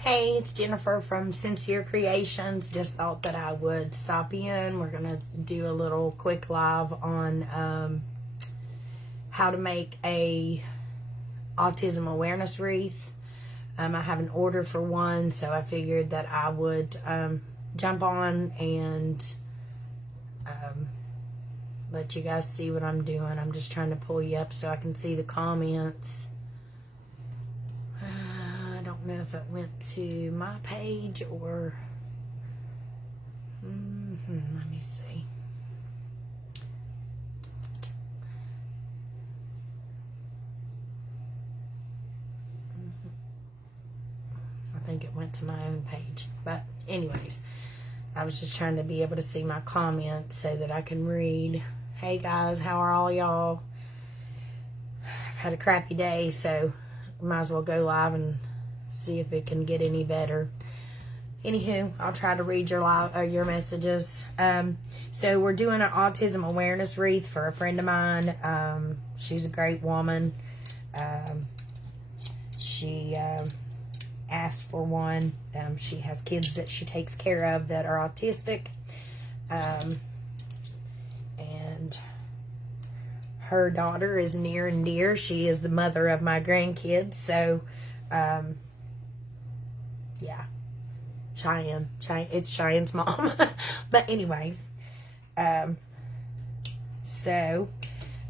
Hey, it's Jennifer from Sincere Creations. Just thought that I would stop in. We're going to do a little quick live on how to make a autism awareness wreath. I have an order for one, so I figured that I would jump on and let you guys see what I'm doing. I'm just trying to pull you up so I can see the comments. I don't know if it went to my page or let me see. I think it went to my own page, but anyways, I was just trying to be able to see my comments so that I can read. Hey guys, how are all y'all? I've had a crappy day, so might as well go live and see if it can get any better. Anywho, I'll try to read your messages. So we're doing an autism awareness wreath for a friend of mine. She's a great woman. She asked for one. She has kids that she takes care of that are autistic. And her daughter is near and dear. She is the mother of my grandkids. So, yeah. Cheyenne. It's Cheyenne's mom. But anyways, so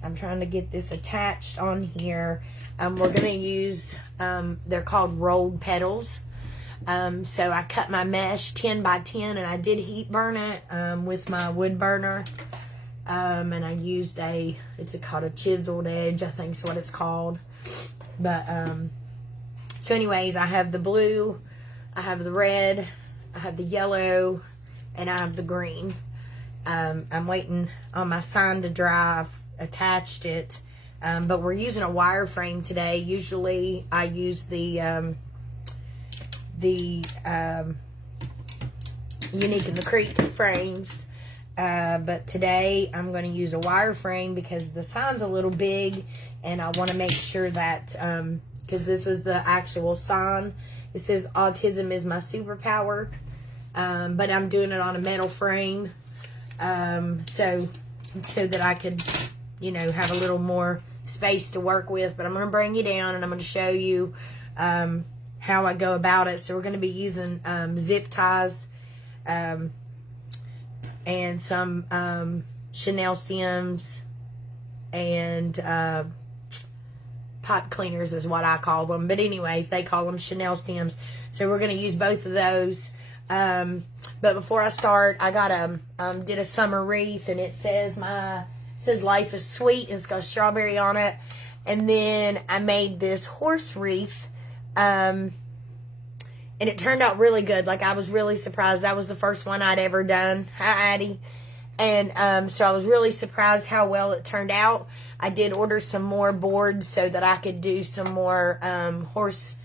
I'm trying to get this attached on here. We're going to use, they're called rolled petals. So I cut my mesh 10 by 10 and I did heat burn it with my wood burner. And I used it's called a chiseled edge, I think is what it's called. But, so anyways, I have the blue, I have the red, I have the yellow, and I have the green. I'm waiting on my sign to dry. I've attached it. But we're using a wireframe today. Usually I use the Unique and the Creek frames. But today I'm going to use a wireframe because the sign's a little big and I want to make sure that, because this is the actual sign. It says autism is my superpower. But I'm doing it on a metal frame. So that I could, have a little more space to work with. But I'm going to bring you down and I'm going to show you how I go about it. So we're going to be using zip ties and some Chanel stems and pot cleaners is what I call them. But anyways, they call them Chanel stems. So we're going to use both of those. But before I start, I got did a summer wreath and it says life is sweet and it's got strawberry on it. And then I made this horse wreath, and it turned out really good. Like, I was really surprised. That was the first one I'd ever done. Hi, Addie. And, so I was really surprised how well it turned out. I did order some more boards so that I could do some more, horse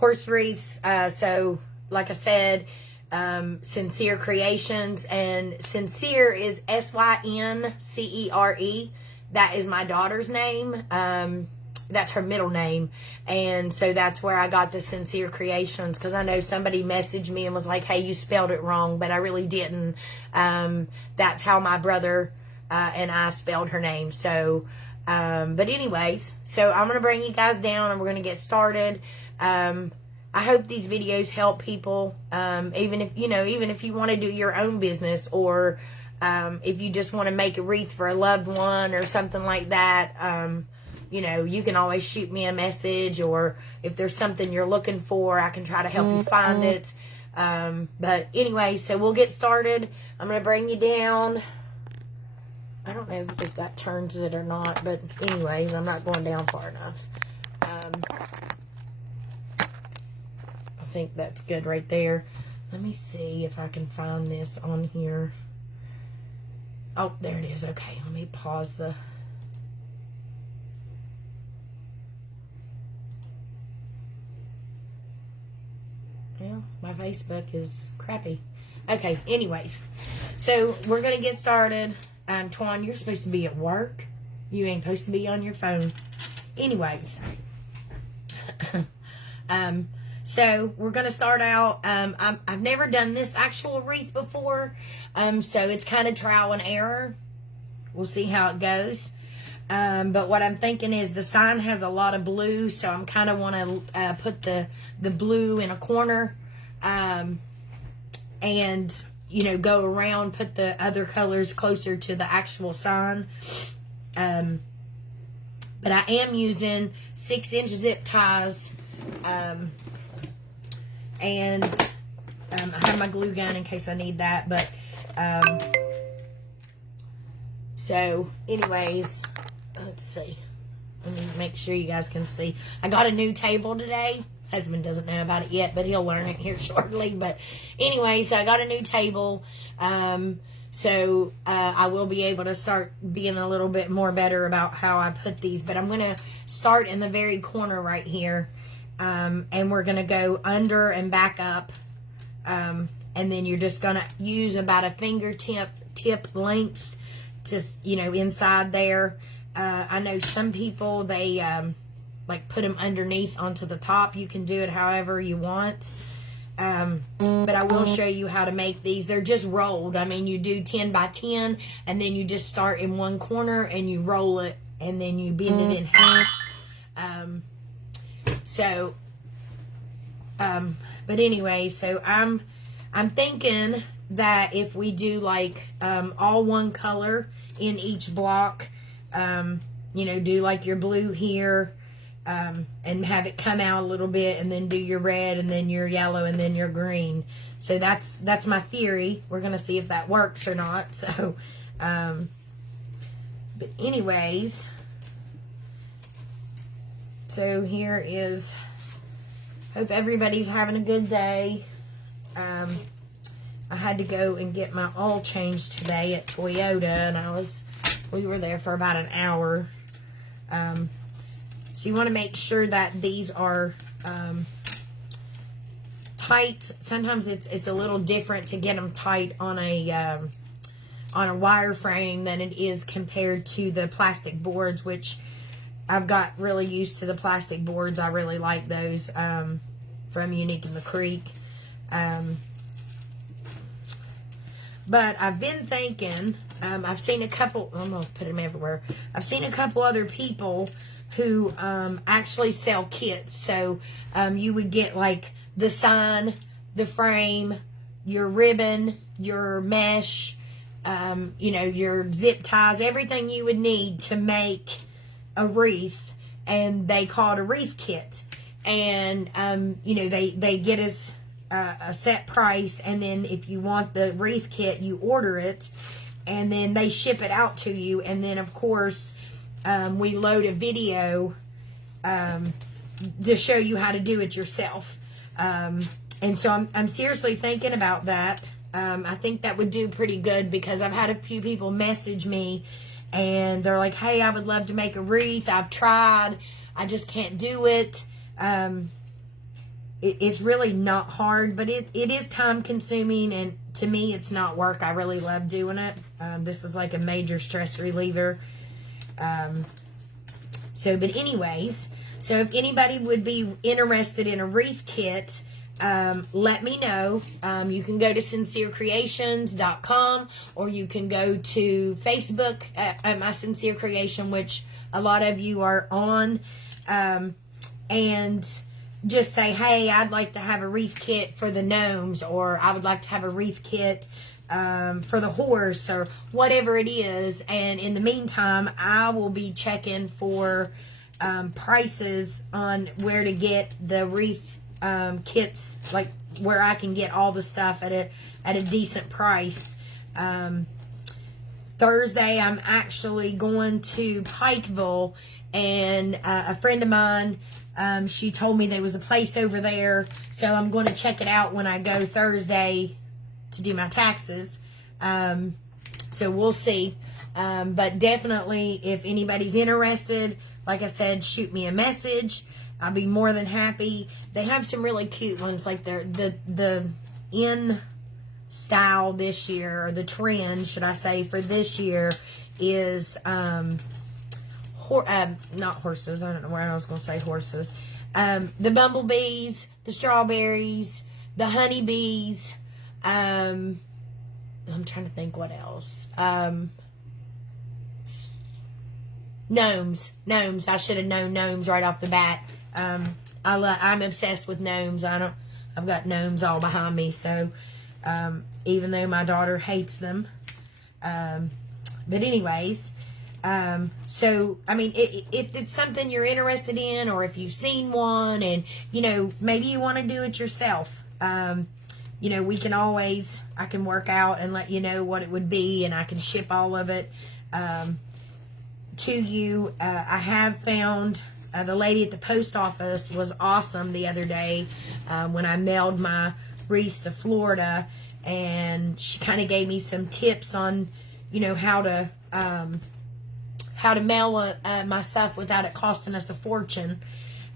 wreaths. So, like I said, Sincere Creations, and Sincere is SYNCERE. That is my daughter's name. That's her middle name, and so that's where I got the Sincere Creations, because I know somebody messaged me and was like, hey, you spelled it wrong, but I really didn't. That's how my brother and I spelled her name. So but anyways, so I'm gonna bring you guys down and we're gonna get started. I hope these videos help people, even if you want to do your own business, or if you just want to make a wreath for a loved one or something like that. You can always shoot me a message, or if there's something you're looking for, I can try to help you find it. But anyway, so we'll get started. I'm going to bring you down. I don't know if that turns it or not, but anyways, I'm not going down far enough. I think that's good right there. Let me see if I can find this on here. Oh, there it is. Okay, let me pause the... Well, my Facebook is crappy. Okay, anyways. So, we're going to get started. Twan, you're supposed to be at work. You ain't supposed to be on your phone. Anyways. So we're going to start out. I've never done this actual wreath before, so it's kind of trial and error. We'll see how it goes. But what I'm thinking is the sign has a lot of blue, so I'm kind of want to put the blue in a corner, and you know, go around, put the other colors closer to the actual sign. But I am using 6-inch zip ties, and I have my glue gun in case I need that. But so anyways, let's see. Let me make sure you guys can see. I got a new table today. Husband doesn't know about it yet, but he'll learn it here shortly. But anyway, so I got a new table. So I will be able to start being a little bit more better about how I put these. But I'm going to start in the very corner right here. And we're going to go under and back up. And then you're just going to use about a fingertip length to, you know, inside there. I know some people, they like put them underneath onto the top. You can do it however you want. But I will show you how to make these. They're just rolled. I mean, you do 10 by 10, and then you just start in one corner and you roll it, and then you bend it in half. But anyway, so I'm thinking that if we do like all one color in each block, you know, do like your blue here, and have it come out a little bit, and then do your red, and then your yellow, and then your green. So that's my theory. We're gonna see if that works or not. So, but anyways, so here is. Hope everybody's having a good day. I had to go and get my oil changed today at Toyota, and we were there for about an hour. So you want to make sure that these are tight. Sometimes it's a little different to get them tight on a wire frame than it is compared to the plastic boards, which I've got really used to the plastic boards. I really like those from Unique in the Creek. But I've been thinking, I've seen a couple, I'm going to put them everywhere. I've seen a couple other people who actually sell kits. So you would get like the sign, the frame, your ribbon, your mesh, you know, your zip ties, everything you would need to make a wreath, and they call it a wreath kit. And you know, they get us a set price, and then if you want the wreath kit, you order it, and then they ship it out to you. And then of course we load a video to show you how to do it yourself. And so I'm seriously thinking about that. I think that would do pretty good, because I've had a few people message me and they're like, hey, I would love to make a wreath. I've tried. I just can't do it. It's really not hard, but it is time consuming, and to me it's not work. I really love doing it. This is like a major stress reliever. But anyways, so if anybody would be interested in a wreath kit, let me know. You can go to sincerecreations.com, or you can go to Facebook at my Sincere Creation, which a lot of you are on, and just say, hey, I'd like to have a wreath kit for the gnomes, or I would like to have a wreath kit for the horse, or whatever it is. And in the meantime, I will be checking for prices on where to get the wreath kits, like where I can get all the stuff at a decent price. Thursday, I'm actually going to Pikeville, and a friend of mine, she told me there was a place over there, so I'm going to check it out when I go Thursday to do my taxes. So we'll see. But definitely, if anybody's interested, like I said, shoot me a message. I'll be more than happy. They have some really cute ones, like the in style this year, or the trend, should I say, for this year is not horses. I don't know where I was going to say horses. the bumblebees, the strawberries, the honeybees. I'm trying to think what else. Gnomes. I should have known gnomes right off the bat. I'm obsessed with gnomes. I've got gnomes all behind me. So, even though my daughter hates them, but anyways, so I mean, if it's something you're interested in, or if you've seen one, and maybe you want to do it yourself, we can always, I can work out and let you know what it would be, and I can ship all of it to you. I have found the lady at the post office was awesome the other day when I mailed my wreaths to Florida, and she kind of gave me some tips on how to mail my stuff without it costing us a fortune.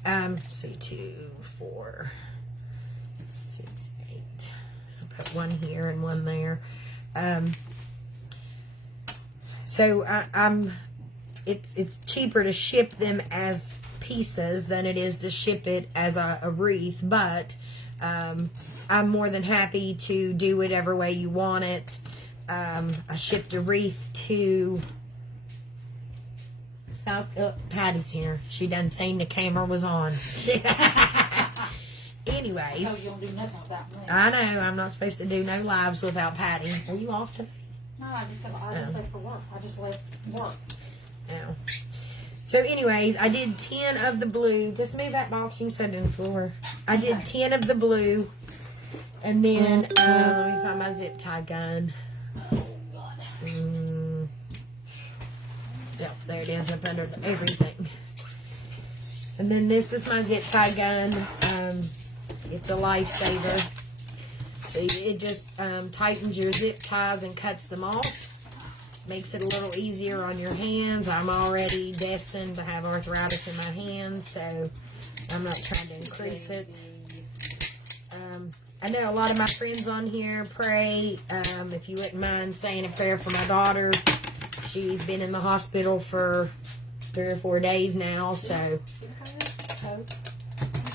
Let's see, 2, 4, 6, 8. I'll put one here and one there. So it's cheaper to ship them as pieces than it is to ship it as a wreath, but I'm more than happy to do whatever way you want it. I shipped a wreath to South. Patty's here. She done seen the camera was on. Anyways, No, you don't do nothing without me. I know I'm not supposed to do no lives without Patty. Are you off today? No, I just left for work. I just left work. No. So anyways, I did 10 of the blue. Just move that box. You can set it on the floor. I did 10 of the blue. And then, let me find my zip tie gun. Oh, God. Yep, there it is up under everything. And then this is my zip tie gun. It's a lifesaver. So it just tightens your zip ties and cuts them off. Makes it a little easier on your hands. I'm already destined to have arthritis in my hands, so I'm not trying to increase it. I know a lot of my friends on here pray. If you wouldn't mind saying a prayer for my daughter. She's been in the hospital for 3 or 4 days now, so.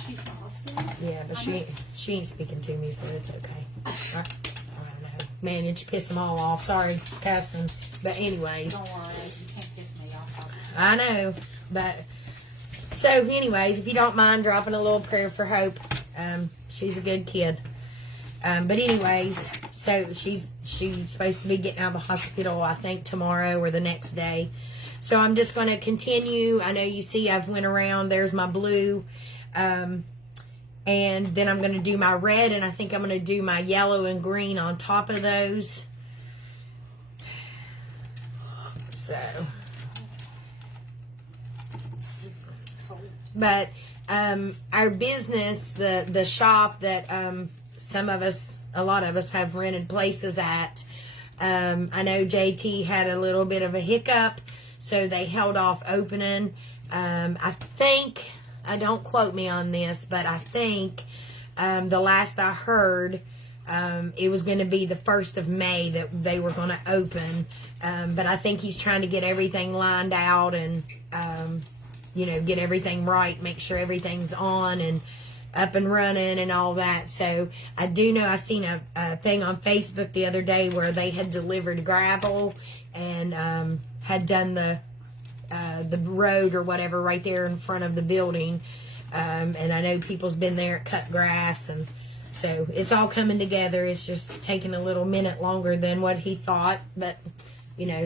She's in the hospital? Yeah, but she ain't speaking to me, so it's okay. I don't know. Man, you just piss them all off. Sorry, cussing. But anyways. Don't worry, you can't piss me off. I know, but so anyways, if you don't mind dropping a little prayer for Hope, she's a good kid. But anyways, so she's supposed to be getting out of the hospital, I think tomorrow or the next day. So I'm just going to continue. I know you see I've went around. There's my blue, and then I'm going to do my red, and I think I'm going to do my yellow and green on top of those. So, but our business, the shop that a lot of us have rented places at, I know JT had a little bit of a hiccup, so they held off opening. I think, don't quote me on this, but I think the last I heard, it was going to be the 1st of May that they were going to open. But I think he's trying to get everything lined out and, get everything right, make sure everything's on and up and running and all that. So I do know I seen a thing on Facebook the other day where they had delivered gravel and had done the road or whatever right there in front of the building. And I know people's been there, cut grass, and so it's all coming together. It's just taking a little minute longer than what he thought, but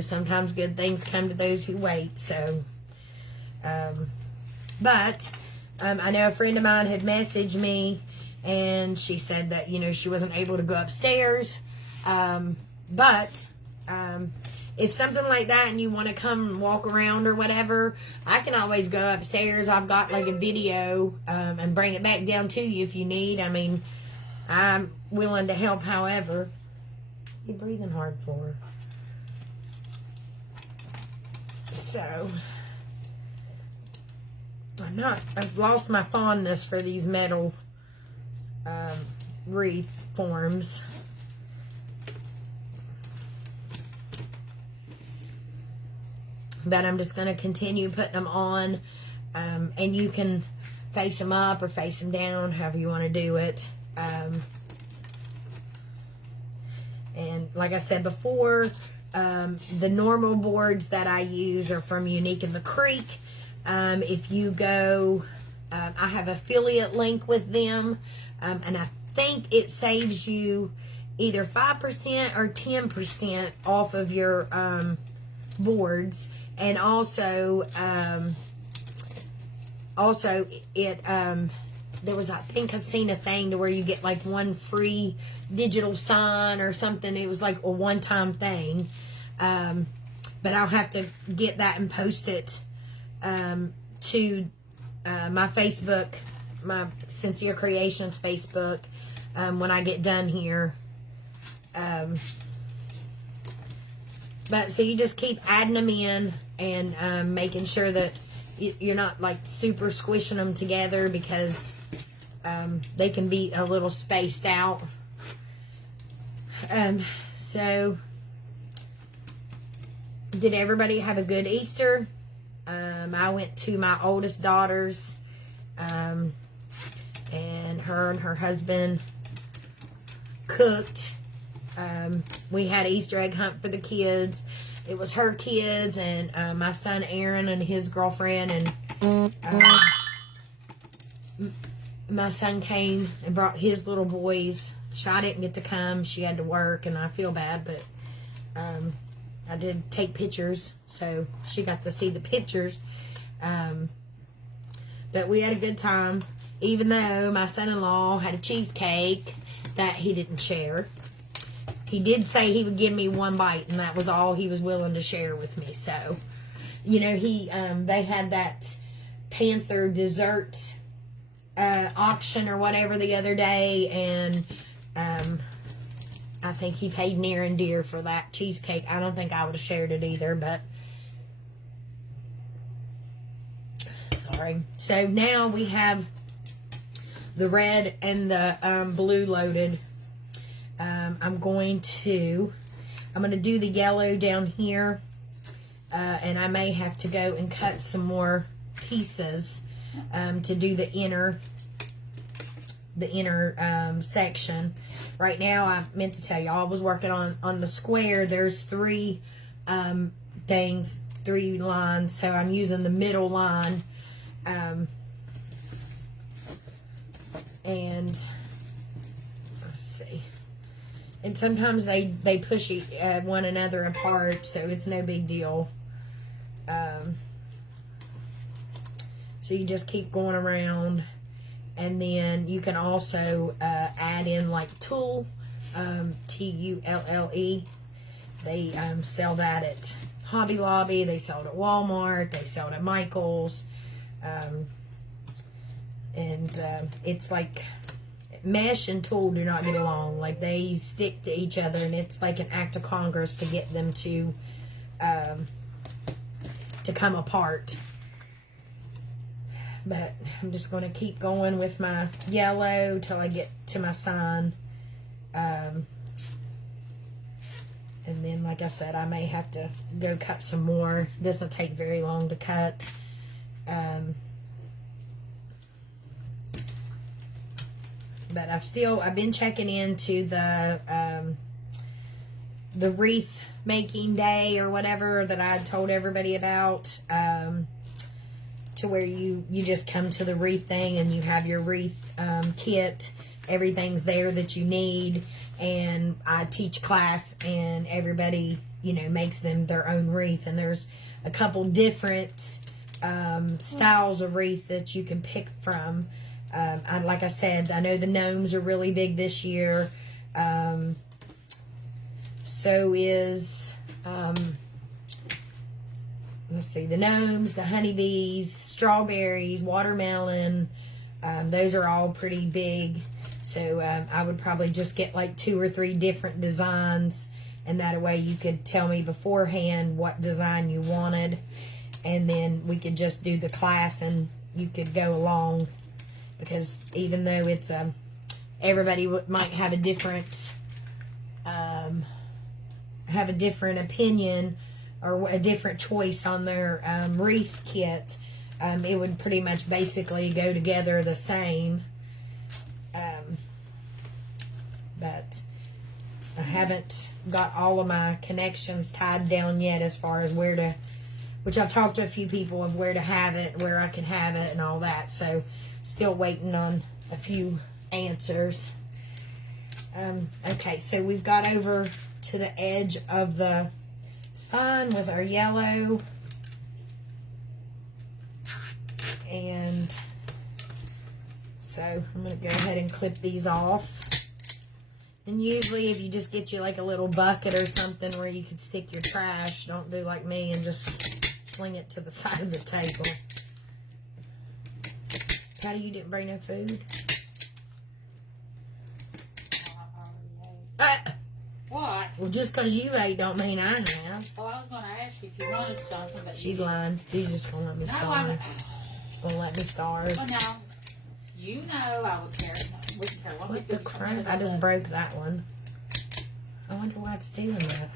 sometimes good things come to those who wait. So, but I know a friend of mine had messaged me, and she said that she wasn't able to go upstairs. But if something like that and you want to come and walk around or whatever, I can always go upstairs. I've got like a video and bring it back down to you if you need. I mean, I'm willing to help however. You're breathing hard for her. So, I've lost my fondness for these metal wreath forms. But I'm just going to continue putting them on. And you can face them up or face them down, however you want to do it. And like I said before, the normal boards that I use are from Unique in the Creek. If you go, I have affiliate link with them, and I think it saves you either 5% or 10% off of your boards. And also it there was, I think I've seen a thing to where you get like one free digital sign or something. It was like a one-time thing, but I'll have to get that and post it to my Facebook, my Sincere Creations Facebook, when I get done here. But so you just keep adding them in and making sure that you're not like super squishing them together, because they can be a little spaced out. So did everybody have a good Easter? I went to my oldest daughter's, and her husband cooked. We had an Easter egg hunt for the kids. It was her kids and my son Aaron and his girlfriend, and my son came and brought his little boys. I didn't get to come. She had to work, and I feel bad, but I did take pictures, so she got to see the pictures. But we had a good time, even though my son-in-law had a cheesecake that he didn't share. He did say he would give me one bite, and that was all he was willing to share with me. So, you know, they had that Panther dessert auction or whatever the other day, and I think he paid near and dear for that cheesecake. I don't think I would have shared it either, but sorry. So now we have the red and the blue loaded. I'm going to do the yellow down here, and I may have to go and cut some more pieces to do the inner section. Right now, I meant to tell y'all, I was working on the square. There's three lines, so I'm using the middle line, and let's see. And sometimes they push one another apart, so it's no big deal. So you just keep going around, and then you can also add in like tulle, Tulle. They sell that at Hobby Lobby. They sell it at Walmart. They sell it at Michael's, and it's like mesh and tulle do not get along. Like, they stick to each other, and it's like an act of Congress to get them to come apart. But I'm just going to keep going with my yellow till I get to my sign. And then, like I said, I may have to go cut some more. It doesn't take very long to cut. But I've been checking into the wreath making day or whatever that I told everybody about, to where you just come to the wreath thing and you have your wreath kit. Everything's there that you need, and I teach class, and everybody, you know, makes them their own wreath, and there's a couple different styles of wreath that you can pick from. Like I said, I know the gnomes are really big this year. So is, let's see, the gnomes, the honeybees, strawberries, watermelon. Those are all pretty big. So I would probably just get like 2 or 3 different designs, and that way you could tell me beforehand what design you wanted, and then we could just do the class and you could go along. Because even though it's everybody might have a different opinion or a different choice on their wreath kit, it would pretty much basically go together the same. But I haven't got all of my connections tied down yet as far as where to, which I've talked to a few people of where to have it, where I can have it and all that. So still waiting on a few answers. Okay, so we've got over to the edge of the sign with our yellow. And so I'm going to go ahead and clip these off. And usually if you just get you like a little bucket or something where you could stick your trash, don't do like me and just sling it to the side of the table. Patty, you didn't bring no food? What? Well, just because you ate don't mean I have. Oh, I was going to ask you if you wanted something, but She's lying. She's just going to let me starve. She's going to let me starve. Well, no. You know I would care. Wouldn't care What the crap? I just broke that one. I wonder why it's doing that.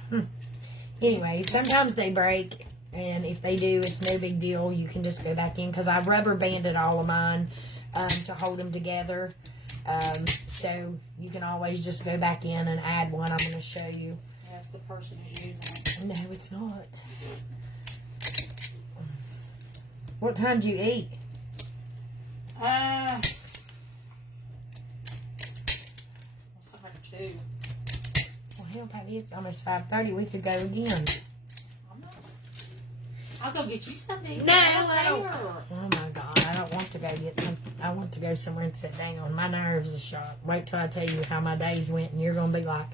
Anyway, sometimes they break, and if they do, it's no big deal. You can just go back in, because I rubber banded all of mine to hold them together. So you can always just go back in and add one. I'm going to show you. Yeah, it's the person who's using it. No, it's not. What time do you eat? Somewhere to 2. Well, hell, Patty, it's almost 5:30. We could go again. I'm not. I'll go get you something. No, I don't. Oh my God, I don't want to go get some. I want to go somewhere and sit down. My nerves are shot. Wait till I tell you how my days went, and you're gonna be like,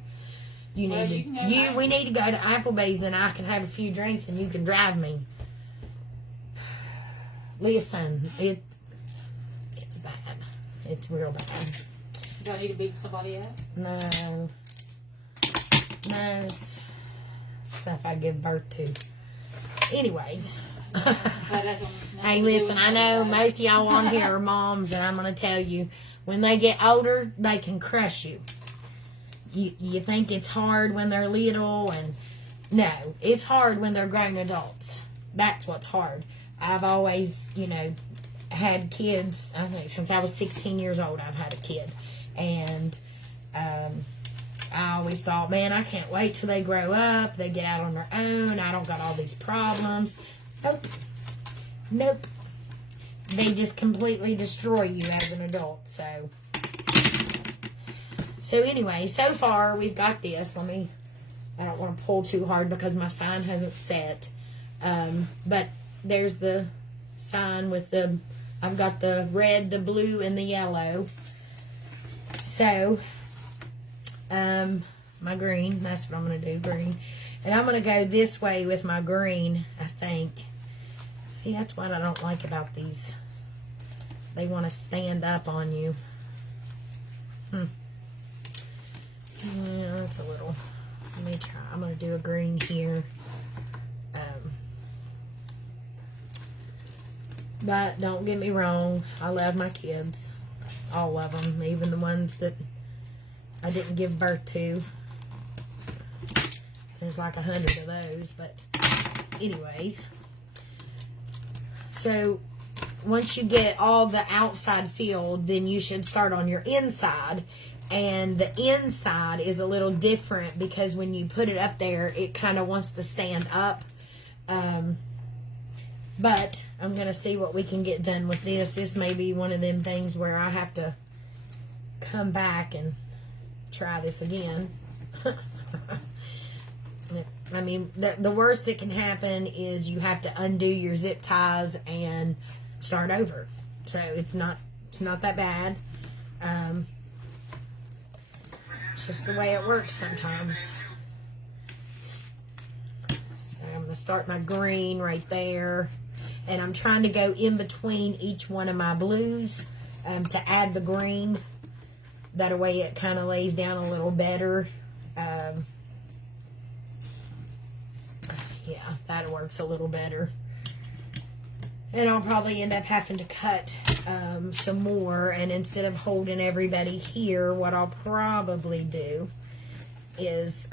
"You need we need to go to Applebee's, and I can have a few drinks, and you can drive me." Listen, it's bad. It's real bad. Do I need to beat somebody up? No, it's stuff I give birth to. Anyways. Hey, listen, I know most of y'all on here are moms, and I'm going to tell you, when they get older, they can crush you. You think it's hard when they're little, and no, it's hard when they're grown adults. That's what's hard. I've always, had kids. I think since I was 16 years old, I've had a kid. And I always thought, man, I can't wait till they grow up. They get out on their own. I don't got all these problems. Nope. They just completely destroy you as an adult. So anyway, so far we've got this. I don't want to pull too hard because my sign hasn't set. But there's the sign with I've got the red, the blue, and the yellow. So, my green, that's what I'm going to do, green. And I'm going to go this way with my green, I think. See, that's what I don't like about these. They want to stand up on you. Yeah, that's a little. Let me try. I'm going to do a green here. But don't get me wrong, I love my kids. All of them, even the ones that I didn't give birth to. There's like 100 of those, but anyways. So once you get all the outside filled, then you should start on your inside. And the inside is a little different because when you put it up there, it kind of wants to stand up. But I'm going to see what we can get done with this. This may be one of them things where I have to come back and try this again. I mean, the worst that can happen is you have to undo your zip ties and start over. So it's not that bad. It's just the way it works sometimes. So I'm going to start my green right there. And I'm trying to go in between each one of my blues to add the green. That way it kind of lays down a little better. Yeah, that works a little better. And I'll probably end up having to cut some more. And instead of holding everybody here, what I'll probably do is,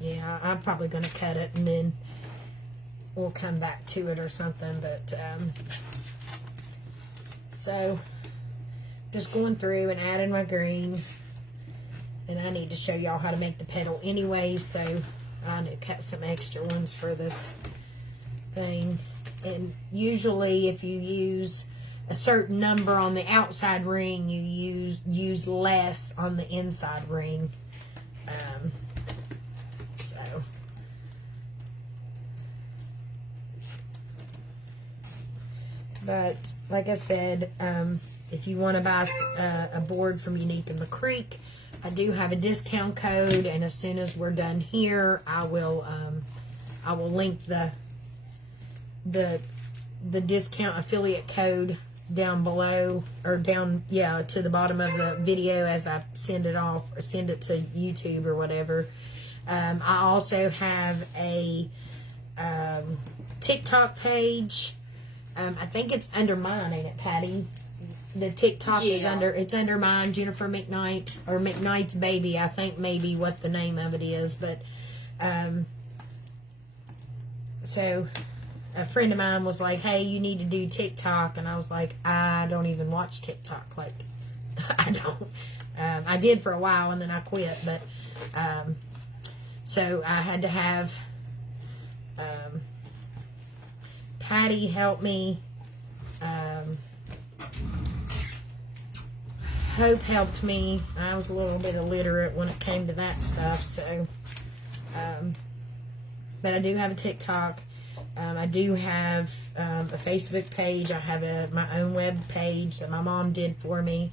yeah, I'm probably going to cut it and then we'll come back to it or something. But so just going through and adding my green, and I need to show y'all how to make the petal anyway, so I need to cut some extra ones for this thing. And usually if you use a certain number on the outside ring, you use less on the inside ring. But like I said, if you want to buy a board from Unique in the Creek, I do have a discount code, and as soon as we're done here, I will link the discount affiliate code down below, or down, yeah, to the bottom of the video as I send it off, or send it to YouTube or whatever. I also have a TikTok page. I think it's under mine, ain't it, Patty? The TikTok is under mine, Jennifer McKnight, or McKnight's Baby, I think maybe what the name of it is. But so a friend of mine was like, hey, you need to do TikTok, and I was like, I don't even watch TikTok. Like, I don't. I did for a while, and then I quit. But so I had to have Patty help me. Hope helped me. I was a little bit illiterate when it came to that stuff, so but I do have a TikTok. I do have a Facebook page. I have my own web page that my mom did for me.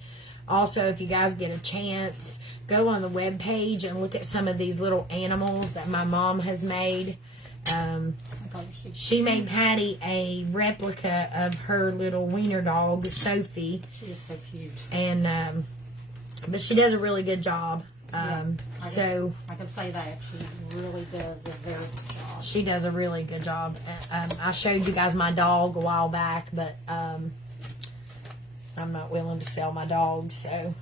Also, if you guys get a chance, go on the web page and look at some of these little animals that my mom has made. She made Patty a replica of her little wiener dog, Sophie. She is so cute. And but she does a really good job. I can say that she really does a very good job. She does a really good job. I showed you guys my dog a while back, but I'm not willing to sell my dog, so.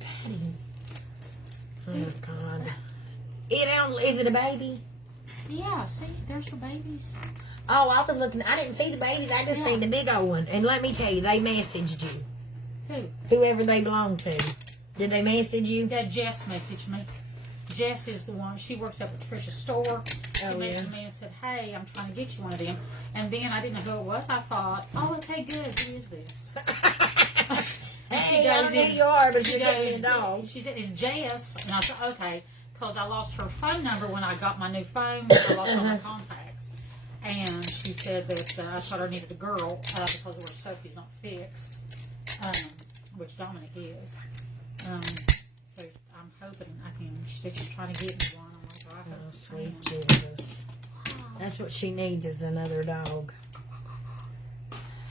Patty. Oh God. Is it a baby? Yeah, see, there's the babies. Oh, I was looking. I didn't see the babies. I just seen the big old one. And let me tell you, they messaged you. Who? Whoever they belong to. Did they message you? Yeah, Jess messaged me. Jess is the one. She works up at Trisha's store. She messaged me and said, hey, I'm trying to get you one of them. And then I didn't know who it was. I thought, oh, okay, good. Who is this? Hey, I don't know who you are, but you got me a dog. She said, it's Jess. And I said, okay. Because I lost her phone number when I got my new phone. I lost all my contacts. And she said that I thought I needed a girl because of where Sophie's not fixed, which Dominic is. So I'm hoping I can. She said she's trying to get me one. I'm like, oh, I hope sweet Jesus. That's what she needs, is another dog.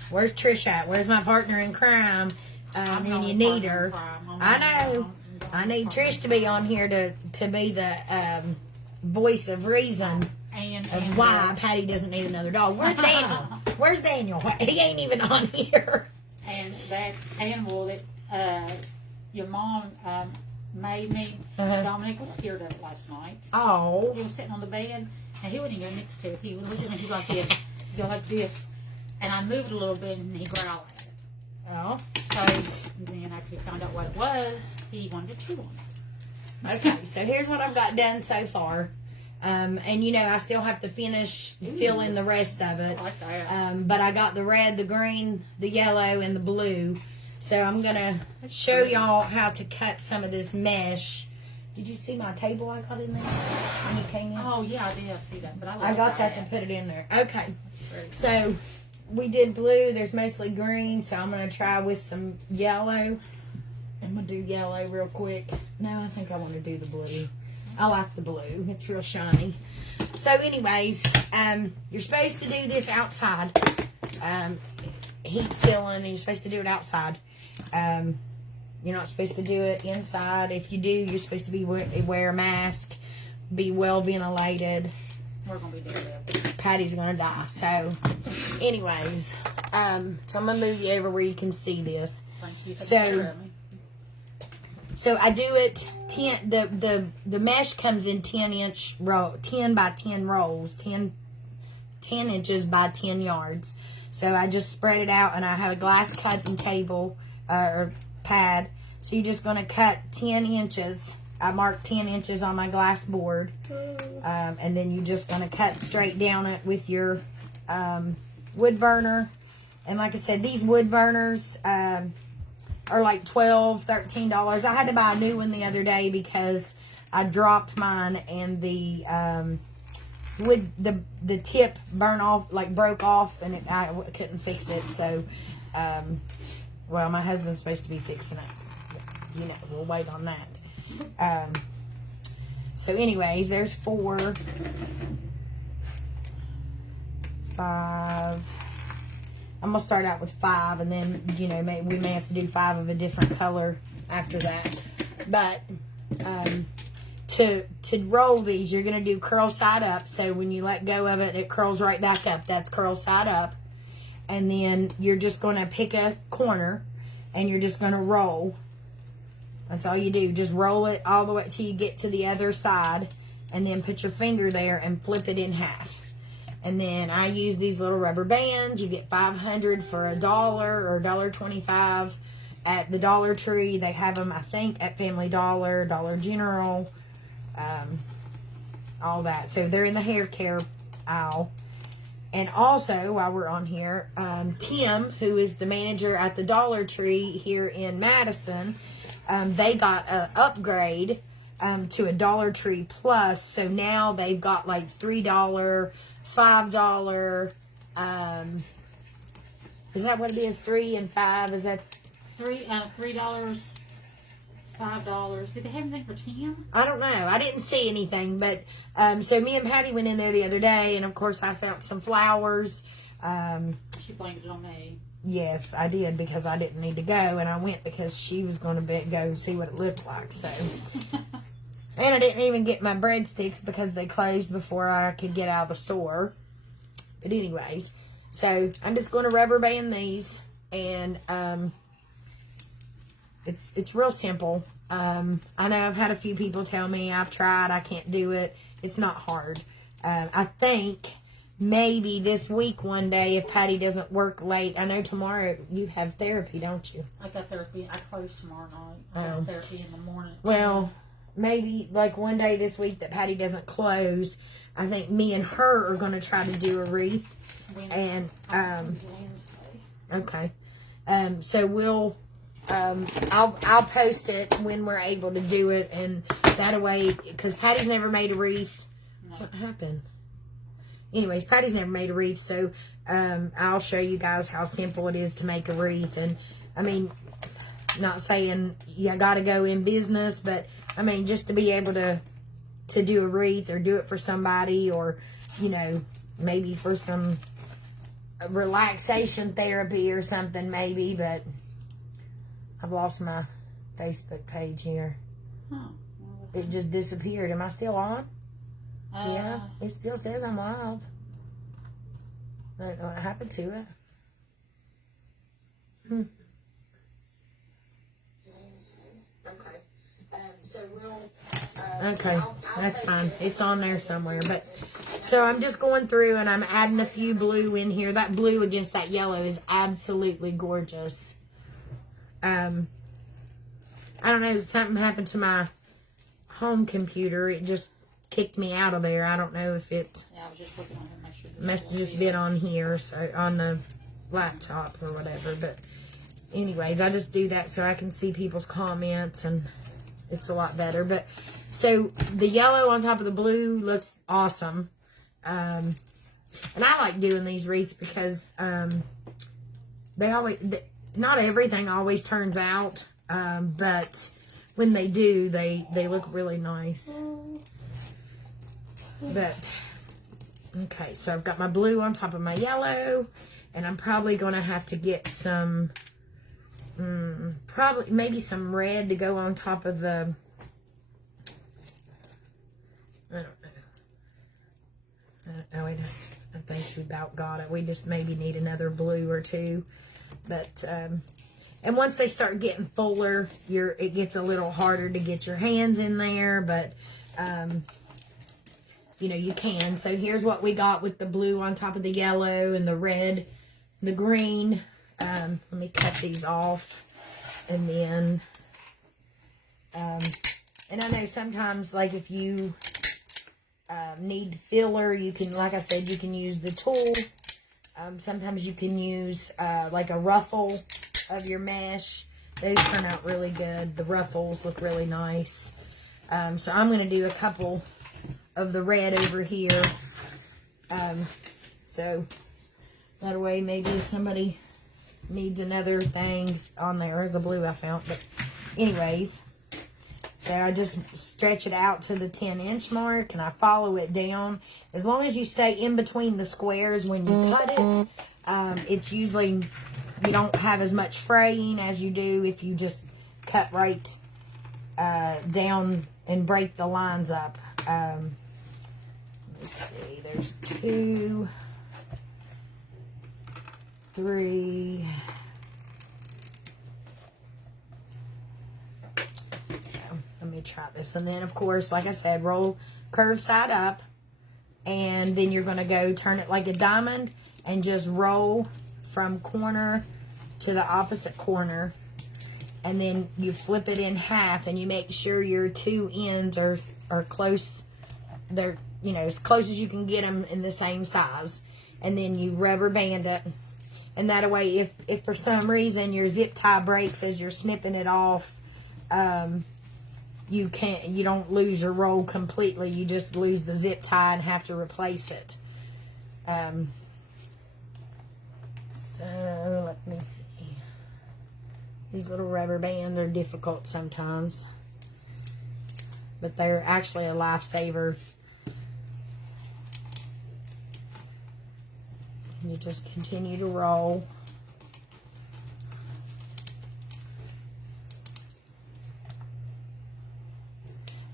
Where's Trish at? Where's my partner in crime? And you need her. I know. I need Trish to be on here to be the voice of reason. And why Patty doesn't need another dog. Where's Daniel? Where's Daniel? He ain't even on here. And that animal that your mom made me, Dominic was scared of it last night. Oh. He was sitting on the bed, and he wouldn't go next to it. He would look at me, he'd go like this. He'd go like this. And I moved a little bit, and he growled at it. Oh. So then after he found out what it was, he wanted to chew on it. Okay, so here's what I've got done so far. And you know, I still have to finish filling the rest of it. I like that. But I got the red, the green, the yellow, and the blue. So I'm going to show y'all how to cut some of this mesh. Did you see my table I got in there when you came in? Oh, yeah, I did see that. But I got that to put it in there. Okay. So we did blue. There's mostly green. So I'm going to try with some yellow. I'm going to do yellow real quick. No, I think I want to do the blue. I like the blue. It's real shiny. So anyways, you're supposed to do this outside. Heat sealing, and you're supposed to do it outside. You're not supposed to do it inside. If you do, you're supposed to be wear a mask, be well ventilated. We're going to be dead. Patty's going to die. So anyways, so I'm going to move you over where you can see this. Thank you for So taking care of me. So I do it 10. The mesh comes in 10-inch roll, 10 by 10 rolls, 10 inches by 10 yards. So I just spread it out, and I have a glass cutting table or pad. So you're just going to cut 10 inches. I mark 10 inches on my glass board, and then you're just going to cut straight down it with your wood burner. And like I said, these wood burners are like $12, $13. I had to buy a new one the other day because I dropped mine, and the wood, the tip broke off, and I couldn't fix it. So, well, my husband's supposed to be fixing it. You know, we'll wait on that. So anyways, there's 4, 5. I'm gonna start out with 5, and then, you know, we may have to do 5 of a different color after that. But to roll these, you're gonna do curl side up. So when you let go of it, it curls right back up. That's curl side up. And then you're just gonna pick a corner, and you're just gonna roll. That's all you do. Just roll it all the way till you get to the other side, and then put your finger there and flip it in half. And then I use these little rubber bands. You get 500 for $1 or $1.25 at the Dollar Tree. They have them, I think, at Family Dollar, Dollar General, all that. So they're in the hair care aisle. And also, while we're on here, Tim, who is the manager at the Dollar Tree here in Madison, they got an upgrade to a Dollar Tree Plus. So now they've got like $3, $5. Is that what it is? 3 and 5? Is that $3, $5? Did they have anything for 10? I don't know. I didn't see anything, but so me and Patty went in there the other day, and of course I found some flowers. She blamed it on me. Yes, I did, because I didn't need to go, and I went because she was going to go see what it looked like. So, and I didn't even get my breadsticks because they closed before I could get out of the store. But anyways, so I'm just going to rubber band these, and it's real simple. I know I've had a few people tell me I've tried, I can't do it. It's not hard. I think maybe this week one day, if Patty doesn't work late. I know tomorrow you have therapy, don't you? I got therapy. I close tomorrow night. I got therapy in the morning. Well, maybe like one day this week that Patty doesn't close, I think me and her are going to try to do a wreath. Wednesday. And okay, so we'll I'll post it when we're able to do it, and that way, because Patty's never made a wreath. No. What happened? Anyways, Patty's never made a wreath, so I'll show you guys how simple it is to make a wreath. And I mean, not saying you got to go in business, but I mean, just to be able to do a wreath, or do it for somebody, or, you know, maybe for some relaxation therapy or something, maybe. But I've lost my Facebook page here. Huh. It just disappeared. Am I still on? Yeah, it still says I'm live. I don't know what happened to it. Okay. So we'll... okay, that's fine. It's on there somewhere. But so I'm just going through, and I'm adding a few blue in here. That blue against that yellow is absolutely gorgeous. I don't know, something happened to my home computer. It just kicked me out of there. I don't know if it Yeah, I was just looking on it. Make sure must have just been on here, so on the laptop or whatever. But anyways, I just do that so I can see people's comments, and it's a lot better. But so the yellow on top of the blue looks awesome. And I like doing these wreaths because they always, not everything always turns out, but when they do, they look really nice. But okay, so I've got my blue on top of my yellow, and I'm probably going to have to get some, probably maybe some red to go on top of the, I don't know. I think we about got it. We just maybe need another blue or two. But, and And once they start getting fuller, it gets a little harder to get your hands in there, but you know, you can. So here's what we got with the blue on top of the yellow and the red, the green. Let me cut these off. And then, and I know sometimes, like, if you need filler, you can, like I said, you can use the tool. Sometimes you can use, like, a ruffle of your mesh. Those turn out really good. The ruffles look really nice. So I'm going to do a couple of the red over here. So that way, maybe if somebody needs another things on there. There's a blue I found. But anyways, so I just stretch it out to the 10-inch mark and I follow it down. As long as you stay in between the squares when you cut it, it's usually, you don't have as much fraying as you do if you just cut right down and break the lines up. Let me see, there's 2, 3. So let me try this. And then, of course, like I said, roll curve side up. And then you're going to go turn it like a diamond and just roll from corner to the opposite corner. And then you flip it in half and you make sure your 2 ends are close. They're, you know, as close as you can get them in the same size. And then you rubber band it. And that way, if for some reason your zip tie breaks as you're snipping it off, you don't lose your roll completely. You just lose the zip tie and have to replace it. So let me see. These little rubber bands are difficult sometimes, but they're actually a lifesaver. You just continue to roll.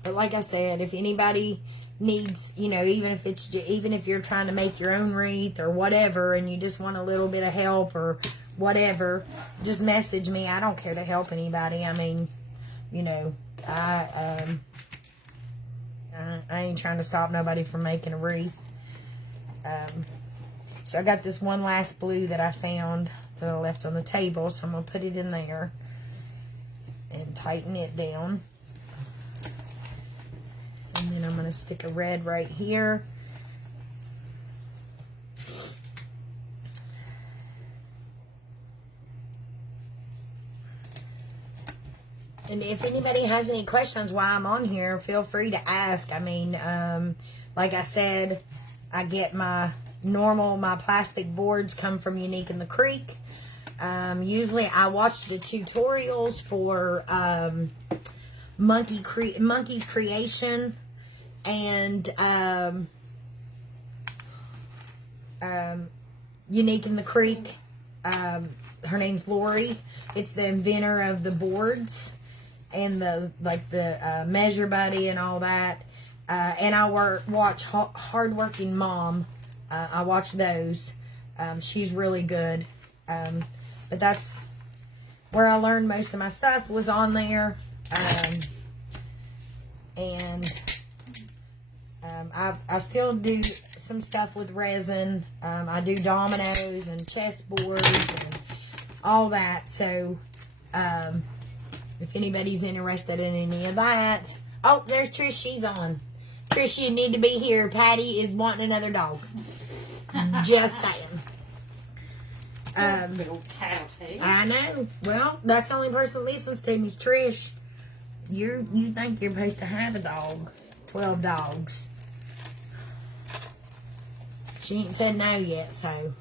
But like I said, if anybody needs, you know, even if you're trying to make your own wreath or whatever, and you just want a little bit of help or whatever, just message me. I don't care to help anybody. I mean, you know, I ain't trying to stop nobody from making a wreath. So I got this one last blue that I found that I left on the table. So I'm going to put it in there and tighten it down. And then I'm going to stick a red right here. And if anybody has any questions while I'm on here, feel free to ask. I mean, like I said, I get my plastic boards come from Unique in the Creek. Usually I watch the tutorials for Monkey's Creation and Unique in the Creek. Her name's Lori. It's the inventor of the boards and the Measure Buddy and all that. And I watch Hardworking Mom. I watch those. She's really good. But that's where I learned most of my stuff, was on there. I still do some stuff with resin. I do dominoes and chessboards and all that. So if anybody's interested in any of that. Oh, there's Trish. She's on. Trish, you need to be here. Patty is wanting another dog. Just saying. I know. Well, that's the only person that listens to me is Trish. You think you're supposed to have a dog. 12 dogs. She ain't said no yet, so.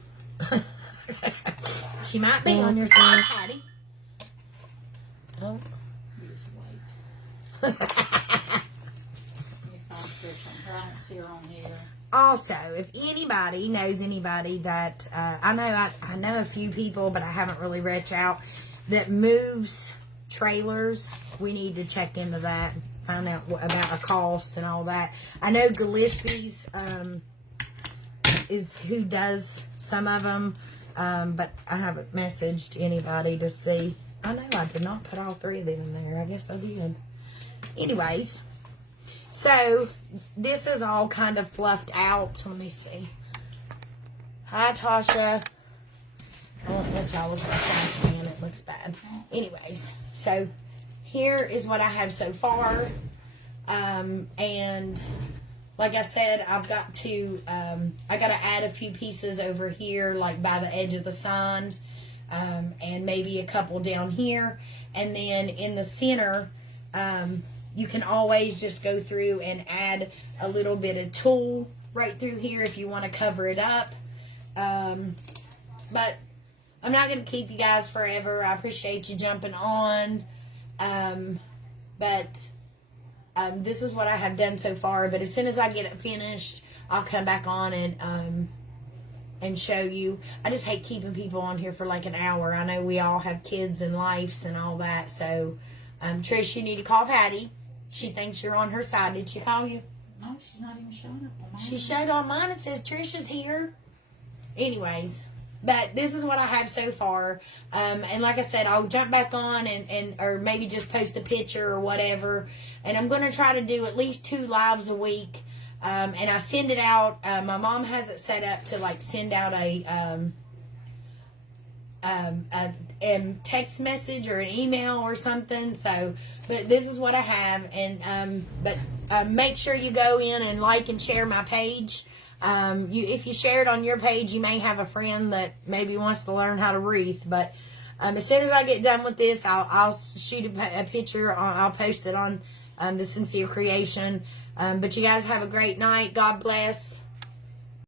She might be on your side, Patty. Oh. Just wait. I don't see her on here. Also, if anybody knows anybody that I know a few people, but I haven't really reached out, that moves trailers, we need to check into that, find out about a cost and all that. I know Gillespie's is who does some of them, but I haven't messaged anybody to see I know I did not put all 3 of them in there. I guess I did. Anyways, so this is all kind of fluffed out. Let me see. Hi, Tasha. I won't let y'all look at the trash can. It looks bad. Anyways, so here is what I have so far. And like I said, I've got to, I got to add a few pieces over here, like by the edge of the sign, and maybe a couple down here. And then in the center, you can always just go through and add a little bit of tulle right through here if you want to cover it up. But I'm not going to keep you guys forever. I appreciate you jumping on. This is what I have done so far. But as soon as I get it finished, I'll come back on and show you. I just hate keeping people on here for like an hour. I know we all have kids and lives and all that. So, Trish, you need to call Patty. She thinks you're on her side. Did she call you? No, she's not even showing up on mine. She showed on mine. It says Trish is here. Anyways, but this is what I have so far. And like I said, I'll jump back on or maybe just post a picture or whatever. And I'm going to try to do at least 2 lives a week. And I send it out. My mom has it set up to like send out a text message or an email or something. So, but this is what I have. And make sure you go in and like and share my page. If you share it on your page, you may have a friend that maybe wants to learn how to wreath. But as soon as I get done with this, I'll shoot a picture. I'll post it on the Sincere Creation. But you guys have a great night. God bless.